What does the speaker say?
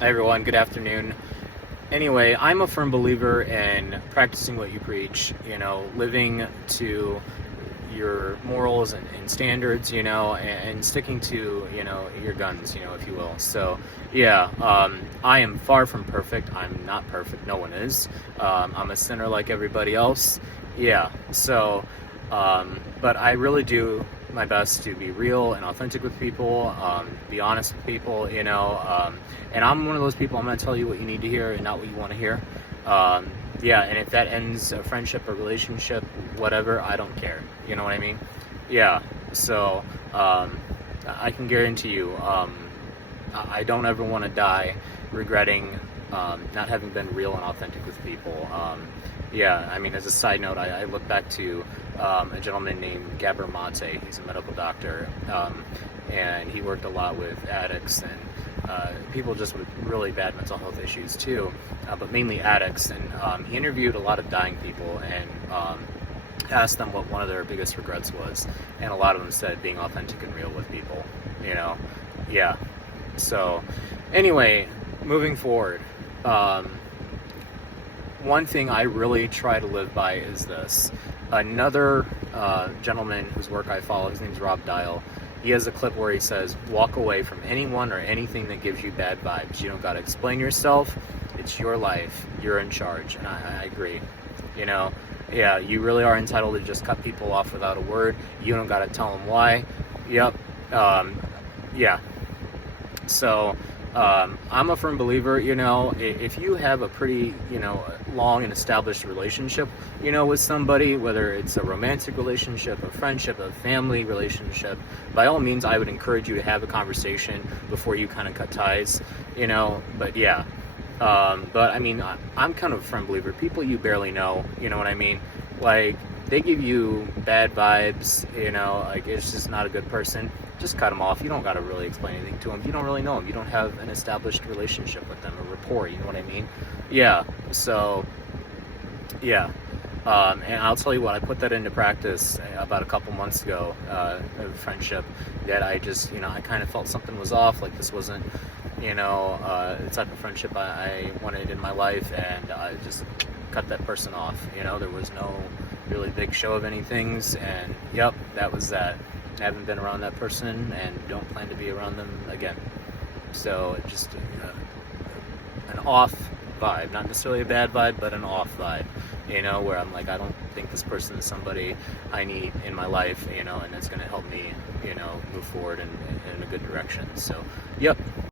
Hi everyone, good afternoon. Anyway, I'm a firm believer in practicing what you preach, living to your morals and standards, and sticking to, your guns, if you will. So, yeah, I am far from perfect. I'm not perfect. No one is. I'm a sinner like everybody else. Yeah, so, but I really do my best to be real and authentic with people, be honest with people, and I'm one of those people. I'm going to tell you what you need to hear and not what you want to hear. Yeah, and if that ends a friendship, a relationship, whatever, I don't care. You know what I mean? Yeah. So I can guarantee you, I don't ever want to die regretting not having been real and authentic with people. Yeah, I mean, as a side note, I look back to a gentleman named Gabor Mate. He's a medical doctor, and he worked a lot with addicts and people just with really bad mental health issues too, but mainly addicts. And he interviewed a lot of dying people and asked them what one of their biggest regrets was, and a lot of them said being authentic and real with people. Yeah. So, anyway, moving forward. One thing I really try to live by is this. Another gentleman whose work I follow, his name's Rob Dial, he has a clip where he says, walk away from anyone or anything that gives you bad vibes. You don't got to explain yourself. It's your life. You're in charge. And I agree. Yeah, you really are entitled to just cut people off without a word. You don't got to tell them why. Yep. Yeah. So, I'm a firm believer, if you have a pretty, long and established relationship, with somebody, whether it's a romantic relationship, a friendship, a family relationship, by all means, I would encourage you to have a conversation before you kind of cut ties, but yeah. But I mean, I'm kind of a firm believer. People you barely know, you know what I mean? Like, they give you bad vibes, like it's just not a good person. Just cut them off. You don't got to really explain anything to them. You don't really know them. You don't have an established relationship with them, a rapport, you know what I mean? Yeah, so, yeah. And I'll tell you what, I put that into practice about a couple months ago, of friendship, that I just, I kind of felt something was off, like this wasn't, the type of friendship I wanted in my life, and I just cut that person off. There was no really big show of any things, and yep, that was that. I haven't been around that person and don't plan to be around them again. So just an off vibe, not necessarily a bad vibe, but an off vibe, where I'm like, I don't think this person is somebody I need in my life, and it's going to help me, move forward in a good direction. So, yep,